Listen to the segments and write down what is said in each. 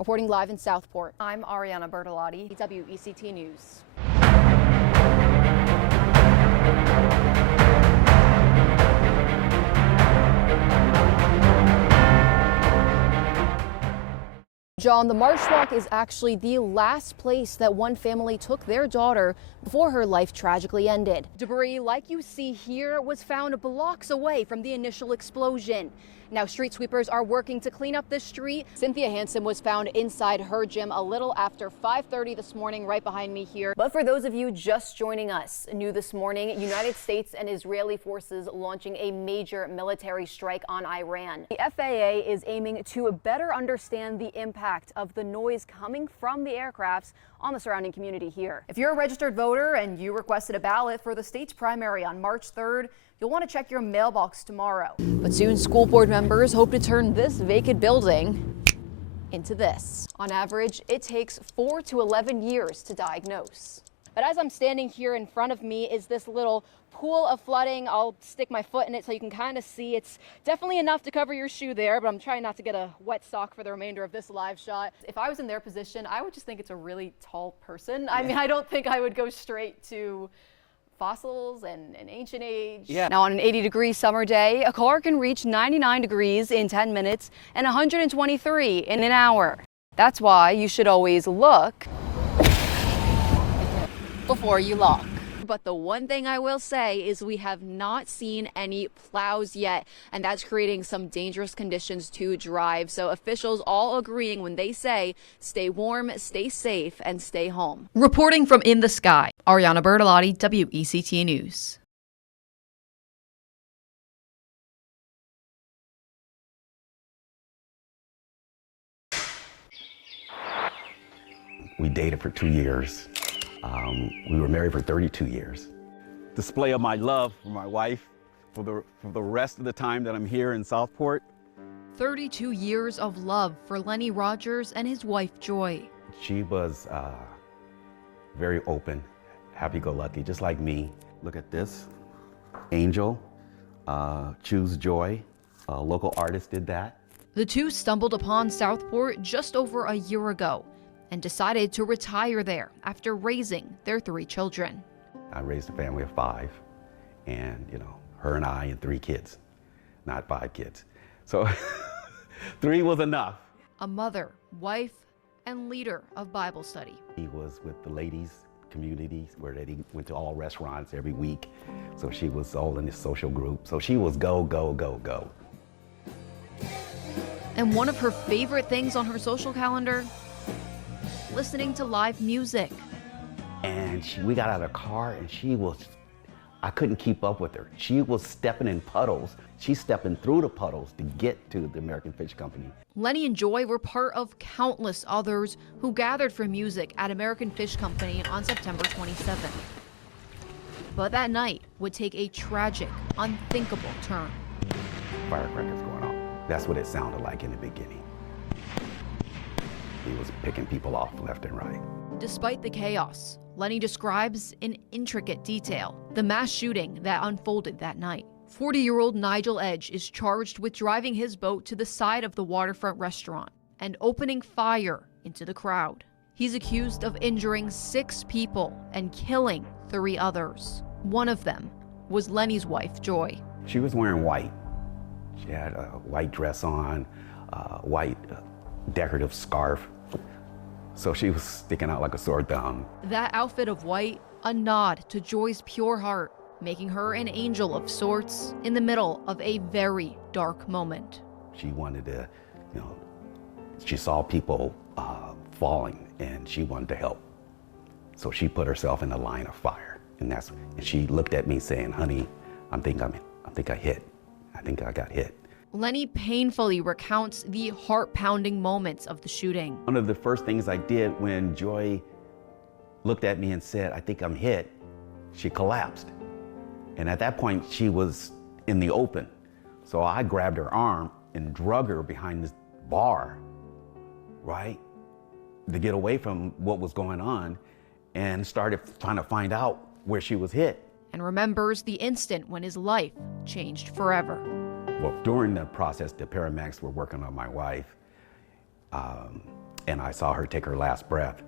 Reporting live in Southport, I'm Arianna Bertolotti, WECT News. John, the Marsh Walk is actually the last place that one family took their daughter before her life tragically ended. Debris, like you see here, was found blocks away from the initial explosion. Now, street sweepers are working to clean up the street. Cynthia Hansen was found inside her gym a little after 5:30 this morning, right behind me here. But for those of you just joining us, new this morning, United States and Israeli forces launching a major military strike on Iran. The FAA is aiming to better understand the impact of the noise coming from the aircrafts on the surrounding community here. If you're a registered voter and you requested a ballot for the state's primary on March 3rd, you'll want to check your mailbox tomorrow. But soon, school board members hope to turn this vacant building into this. On average, it takes 4 to 11 years to diagnose. But as I'm standing here, in front of me is this little pool of flooding. I'll stick my foot in it so you can kind of see. It's definitely enough to cover your shoe there, but I'm trying not to get a wet sock for the remainder of this live shot. If I was in their position, I would just think it's a really tall person. I mean, I don't think I would go straight to fossils and an ancient age. Yeah. Now, on an 80-degree summer day, a car can reach 99 degrees in 10 minutes and 123 in an hour. That's why you should always look before you lock. But the one thing I will say is we have not seen any plows yet, and that's creating some dangerous conditions to drive. So officials all agreeing when they say stay warm, stay safe, and stay home. Reporting from in the sky, Arianna Bertolotti, WECT News. We dated for 2 years. We were married for 32 years. Display of my love for my wife for the rest of the time that I'm here in Southport. 32 years of love for Lenny Rogers and his wife, Joy. She was very open, happy-go-lucky, just like me. Look at this. Angel, Choose Joy. A local artist did that. The two stumbled upon Southport just over a year ago and decided to retire there after raising their 3 children. I raised a family of 5, and her and I and 3 kids, not 5 kids. So 3 was enough. A mother, wife, and leader of Bible study. He was with the ladies community where they went to all restaurants every week. So she was all in this social group. So she was go, go, go, go. And one of her favorite things on her social calendar, listening to live music. And we got out of the car and I couldn't keep up with her. She was stepping in puddles. She's stepping through the puddles to get to the American Fish Company. Lenny and Joy were part of countless others who gathered for music at American Fish Company on September 27th. But that night would take a tragic, unthinkable turn. Firecrackers going off. That's what it sounded like in the beginning. He was picking people off left and right. Despite the chaos, Lenny describes in intricate detail the mass shooting that unfolded that night. 40-year-old Nigel Edge is charged with driving his boat to the side of the waterfront restaurant and opening fire into the crowd. He's accused of injuring 6 people and killing 3 others. One of them was Lenny's wife, Joy. She was wearing white. She had a white dress on, white decorative scarf. So she was sticking out like a sore thumb. That outfit of white, a nod to Joy's pure heart, making her an angel of sorts in the middle of a very dark moment. She wanted to, she saw people falling and she wanted to help. So she put herself in the line of fire. And she looked at me saying, honey, I think I hit. I think I got hit. Lenny painfully recounts the heart-pounding moments of the shooting. One of the first things I did when Joy looked at me and said, I think I'm hit, she collapsed. And at that point, she was in the open. So I grabbed her arm and drug her behind this bar, right? To get away from what was going on and started trying to find out where she was hit. And remembers the instant when his life changed forever. Well, during the process, the paramedics were working on my wife, and I saw her take her last breath,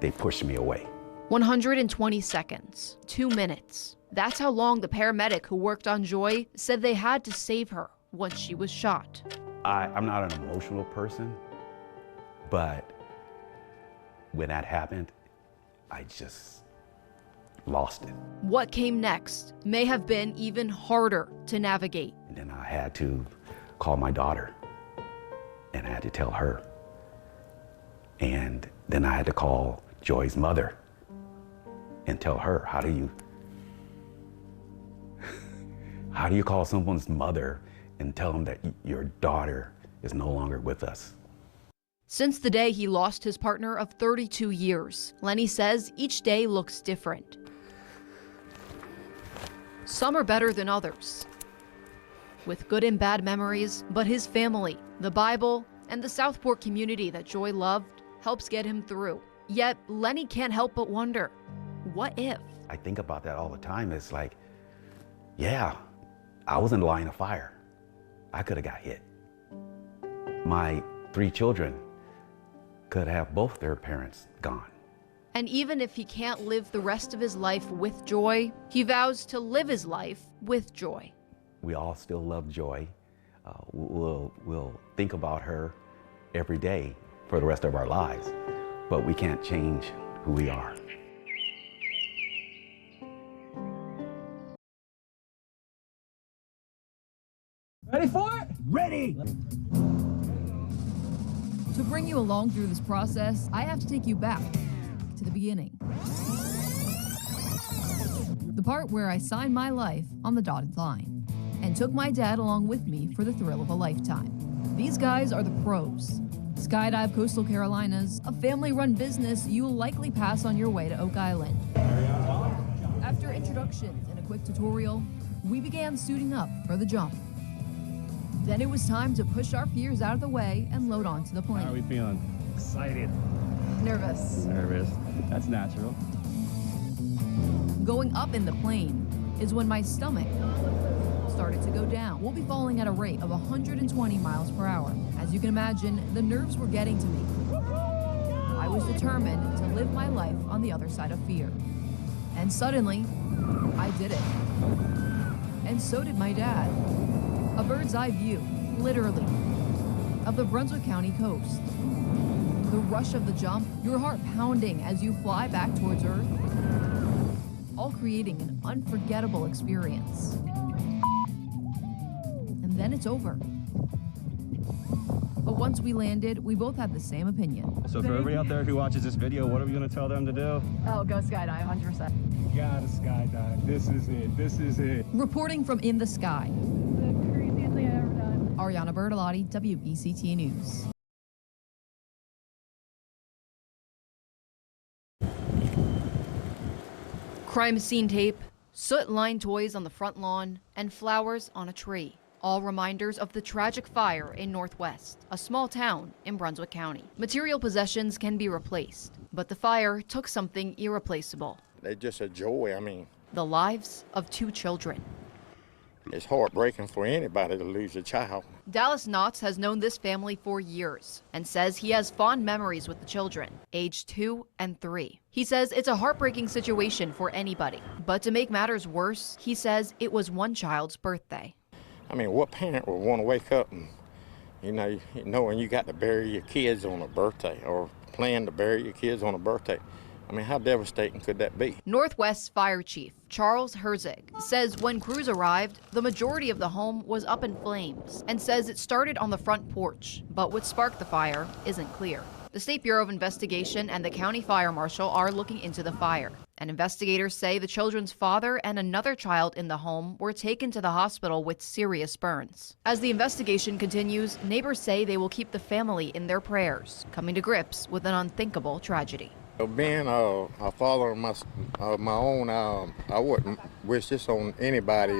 they pushed me away. 120 seconds, 2 minutes. That's how long the paramedic who worked on Joy said they had to save her once she was shot. I'm not an emotional person, but when that happened, I just lost it. What came next may have been even harder to navigate. And then I had to call my daughter, and I had to tell her. And then I had to call Joy's mother and tell her, how do you call someone's mother and tell them that your daughter is no longer with us? Since the day he lost his partner of 32 years, Lenny says each day looks different. Some are better than others, with good and bad memories, but his family, the Bible, and the Southport community that Joy loved helps get him through. Yet Lenny can't help but wonder, what if? I think about that all the time. It's like, yeah, I was in the line of fire. I could have got hit. My 3 children could have both their parents gone. And even if he can't live the rest of his life with Joy, he vows to live his life with Joy. We all still love Joy. We'll think about her every day for the rest of our lives, but we can't change who we are. Ready for it? Ready! To bring you along through this process, I have to take you back to the beginning. The part where I signed my life on the dotted line and took my dad along with me for the thrill of a lifetime. These guys are the pros. Skydive Coastal Carolinas, a family-run business you'll likely pass on your way to Oak Island. After introductions and a quick tutorial, we began suiting up for the jump. Then it was time to push our fears out of the way and load onto the plane. How are we feeling? Excited. Nervous. Nervous. That's natural. Going up in the plane is when my stomach started to go down. We'll be falling at a rate of 120 miles per hour. As you can imagine, the nerves were getting to me. I was determined to live my life on the other side of fear. And suddenly, I did it. And so did my dad. A bird's eye view, literally, of the Brunswick County coast. The rush of the jump, your heart pounding as you fly back towards Earth, all creating an unforgettable experience. And then it's over. But once we landed, we both had the same opinion. So for everybody out there who watches this video, what are we going to tell them to do? Oh, go skydive, 100%. You gotta skydive. This is it. This is it. Reporting from in the sky. The craziest thing I've ever done. Arianna Bertolotti, WECT News. Crime scene tape, soot-lined toys on the front lawn, and flowers on a tree. All reminders of the tragic fire in Northwest, a small town in Brunswick County. Material possessions can be replaced, but the fire took something irreplaceable. They're just a joy. I mean, The lives of 2 children. it's heartbreaking for anybody to lose a child. Dallas Knotts has known this family for years and says he has fond memories with the children, aged 2 and 3. He says it's a heartbreaking situation for anybody, but to make matters worse, he says it was one child's birthday. I mean, what parent would want to wake up and, knowing you got to bury your kids on a birthday or plan to bury your kids on a birthday? I mean, how devastating could that be? Northwest's fire chief, Charles Herzig, says when crews arrived, the majority of the home was up in flames and says it started on the front porch, but what sparked the fire isn't clear. The State Bureau of Investigation and the county fire marshal are looking into the fire, and investigators say the children's father and another child in the home were taken to the hospital with serious burns. As the investigation continues, neighbors say they will keep the family in their prayers, coming to grips with an unthinkable tragedy. Being a father of my own, I wouldn't wish this on anybody.